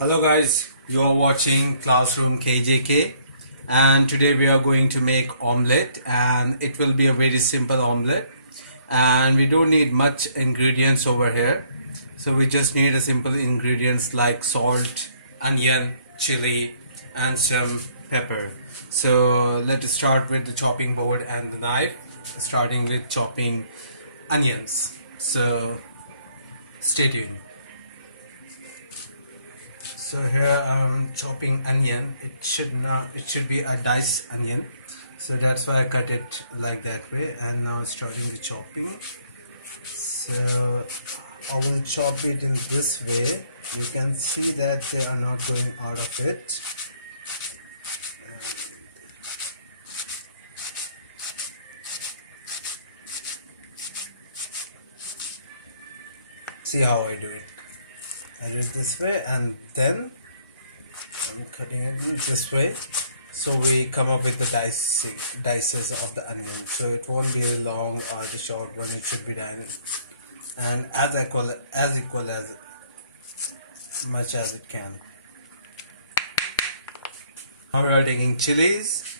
Hello guys, you are watching Classroom KJK and today we are going to make omelette, and it will be a very simple omelette and we don't need much ingredients over here. So we just need a simple ingredients like salt, onion, chili and some pepper. So let's start with the chopping board and the knife, starting with chopping onions. So stay tuned. So here I'm chopping onion. It should be a diced onion. So that's why I cut it like that way. And now starting the chopping. So I will chop it in this way. You can see that they are not going out of it. See how I do it. I do it this way and then I'm cutting it this way, so we come up with the dices of the onion. So it won't be a long or the short one, it should be done and as equal as much as it can. Now we are taking chilies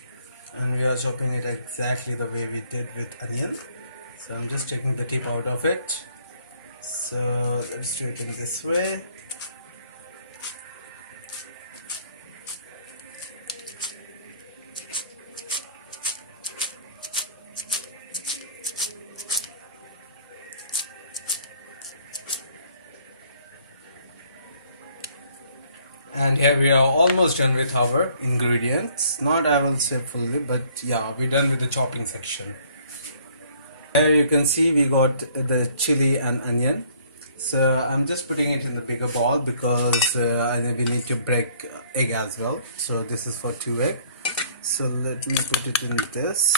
and we are chopping it exactly the way we did with onion. So I'm just taking the tip out of it. So let's do it in this way. And here we are almost done with our ingredients. Not I will say fully, but yeah, we're done with the chopping section. Here you can see we got the chili and onion. So I'm just putting it in the bigger bowl because we need to break egg as well. So this is for 2 eggs. So let me put it in this.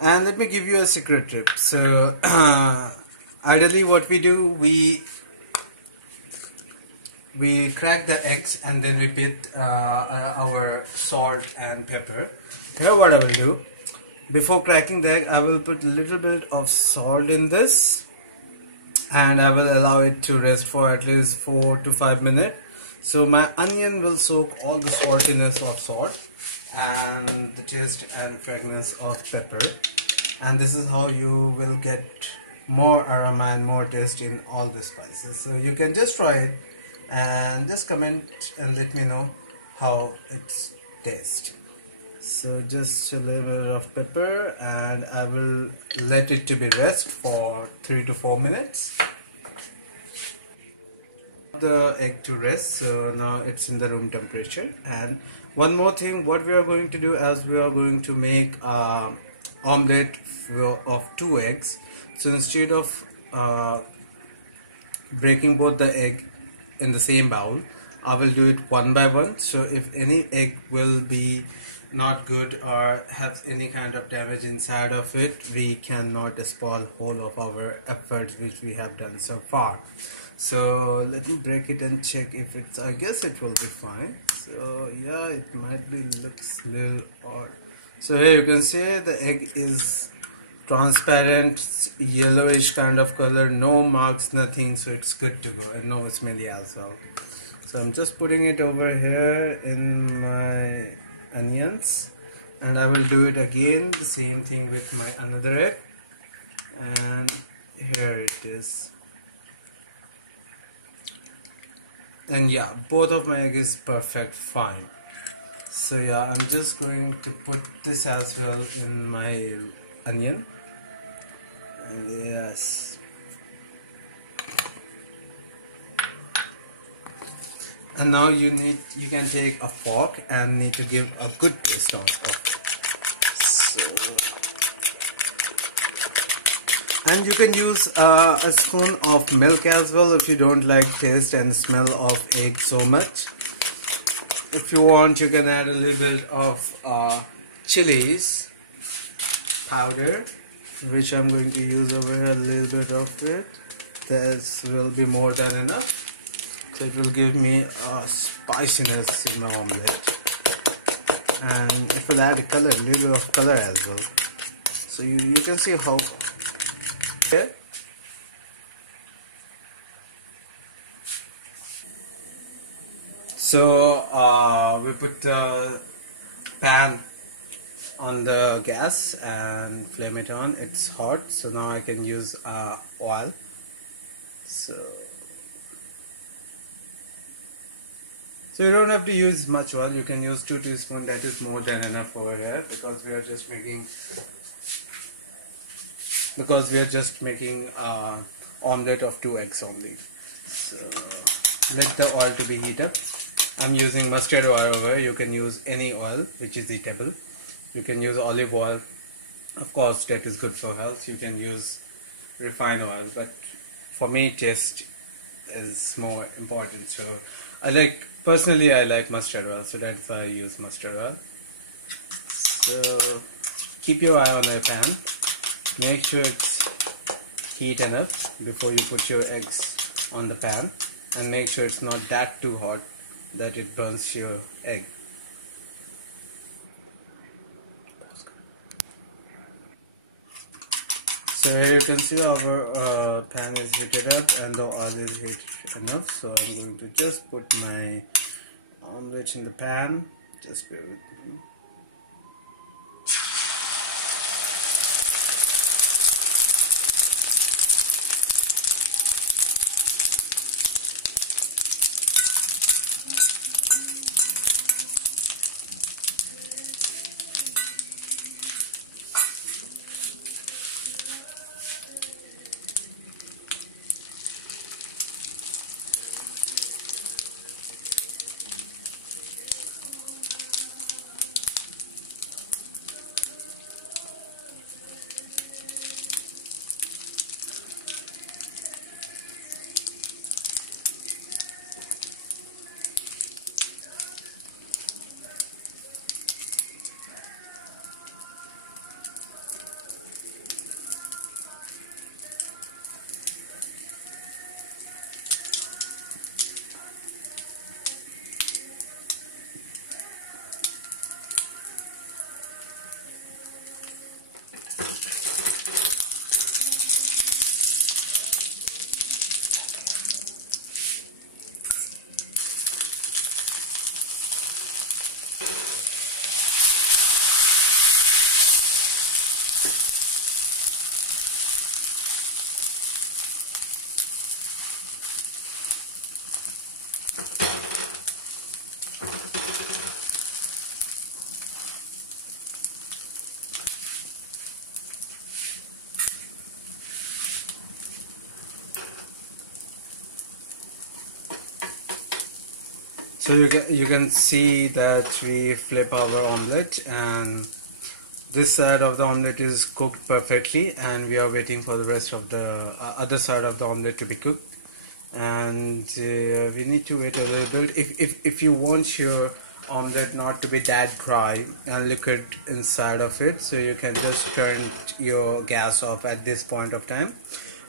And let me give you a secret tip. So ideally what we do, we crack the eggs and then we put our salt and pepper. Here what I will do, before cracking the egg I will put a little bit of salt in this and I will allow it to rest for at least 4 to 5 minutes. So my onion will soak all the saltiness of salt and the taste and fragrance of pepper, and this is how you will get more aroma and more taste in all the spices. So you can just try it and just comment and let me know how it tastes. So just a little bit of pepper and I will let it to be rest for 3 to 4 minutes. The egg to rest, so now it's in the room temperature. And one more thing, what we are going to do, as we are going to make omelette of 2 eggs, so instead of breaking both the egg in the same bowl, I will do it one by one. So if any egg will be not good or have any kind of damage inside of it, we cannot spoil whole of our efforts which we have done so far. So let me break it and check if it's, I guess it will be fine. So yeah, it might be looks little odd. So here you can see the egg is transparent, yellowish kind of color, no marks, nothing, so it's good to go, and no smelly as well. So I'm just putting it over here in my onions, and I will do it again the same thing with my another egg, and here it is. And yeah, both of my egg is perfect fine. So yeah, I'm just going to put this as well in my onion. Yes. And now you can take a fork and need to give a good taste on it. So, and you can use a spoon of milk as well if you don't like taste and smell of egg so much. If you want, you can add a little bit of chilies powder, which I'm going to use over here, a little bit of it. This will be more than enough. So it will give me a spiciness in my omelette, and it will add a color, a little bit of color as well. So you can see how here So we put the pan on the gas and flame it on. It's hot, so now I can use oil. So you don't have to use much oil. You can use 2 teaspoons. That is more than enough over here, because we are just making omelette of 2 eggs only. So let the oil to be heat up. I'm using mustard oil over here. You can use any oil which is eatable. You can use olive oil. Of course, that is good for health. You can use refined oil, but for me, taste is more important. So personally I like mustard oil, so that's why I use mustard oil. So keep your eye on the pan. Make sure it's heat enough before you put your eggs on the pan, and make sure it's not that too hot that it burns your egg. So here you can see our pan is heated up and the oil is heated enough. So I'm going to just put my omelette in the pan. Just bear with me. So you can see that we flip our omelette, and this side of the omelette is cooked perfectly, and we are waiting for the rest of the other side of the omelette to be cooked. And we need to wait a little bit. If you want your omelette not to be that dry and liquid inside of it, so you can just turn your gas off at this point of time.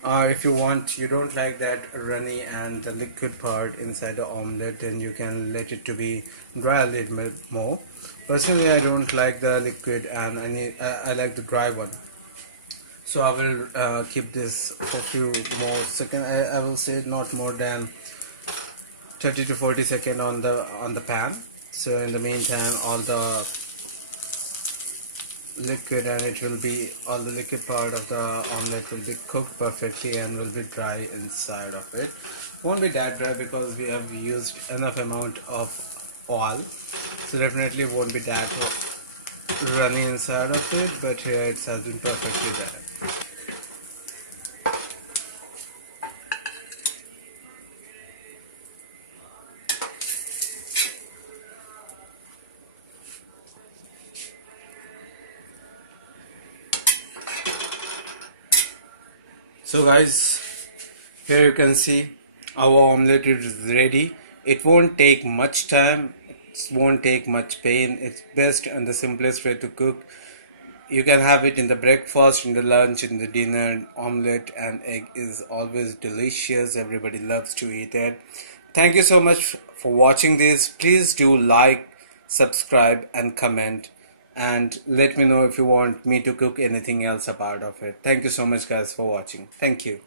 If you don't like that runny and the liquid part inside the omelette, then you can let it to be dry a little bit more. Personally, I don't like the liquid, and I like the dry one. So I will keep this for a few more seconds. I will say not more than 30 to 40 seconds on the pan. So in the meantime, all the liquid all the liquid part of the omelette will be cooked perfectly and will be dry inside of it. Won't be that dry because we have used enough amount of oil, so definitely won't be that runny inside of it, but here it has been perfectly dry. So guys, here you can see our omelette is ready. It won't take much time, it won't take much pain. It's best and the simplest way to cook. You can have it in the breakfast, in the lunch, in the dinner. Omelette and egg is always delicious. Everybody loves to eat it. Thank you so much for watching this. Please do like, subscribe and comment, and let me know if you want me to cook anything else apart of it. Thank you so much guys for watching. Thank you.